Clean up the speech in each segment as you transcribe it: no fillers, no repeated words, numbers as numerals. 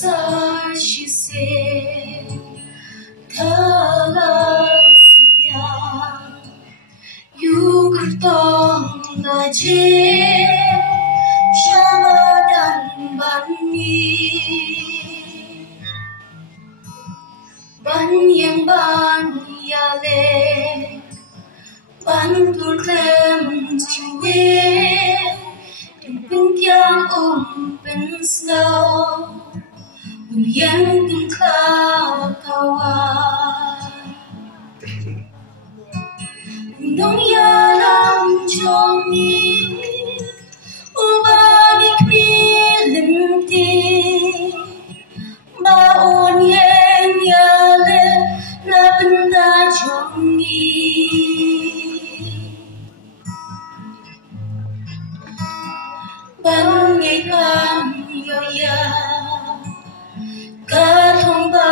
sa shi se thalar ya yu kertong na je shamadan banni ban yang ban ya le ban tur tem chiwe ping kyang pen snow yang pun kawan nong ya lam chong ni ubani kri limti ba on yen ya le na benda chong ni ban ngày kan yo ya ka thong ba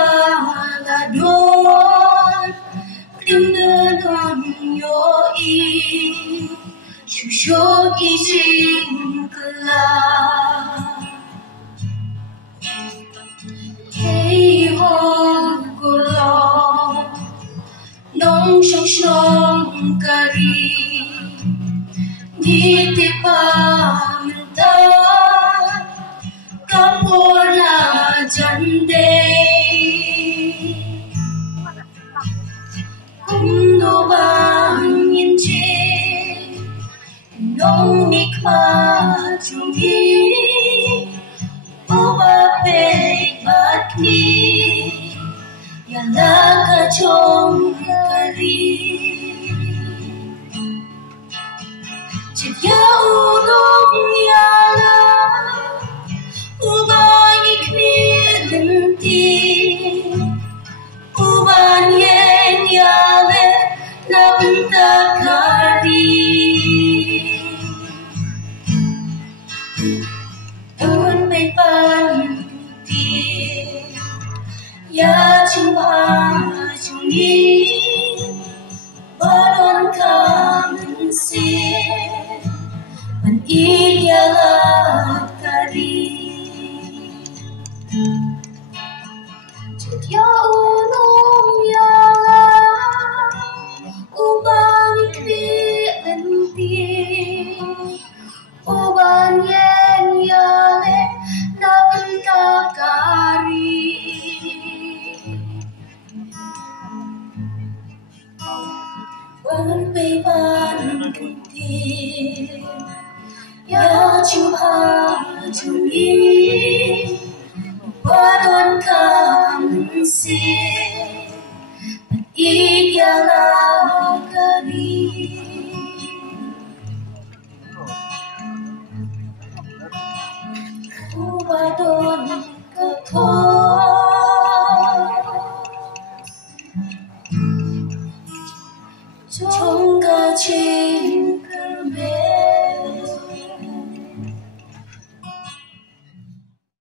la don tim don yo i shu sho ki jing kala hey ho go lo nong shong shong kari ni te pa ta kapola jande no ban yin che nong nik ma chung yi oba pe bat ni ya la ka chong kari chit ya ulong ya la uban ikmi lenti uban yen ya le na benta kari un pe pan ti ya chung ba chung yi baron kam se an iya la kari chut ya ulong ya la uban ikri lenti uban yen ya le na benta kari un pe ban ti ya chu ha chu yi baron kam se iya la kari ubadon ka tho chong ka che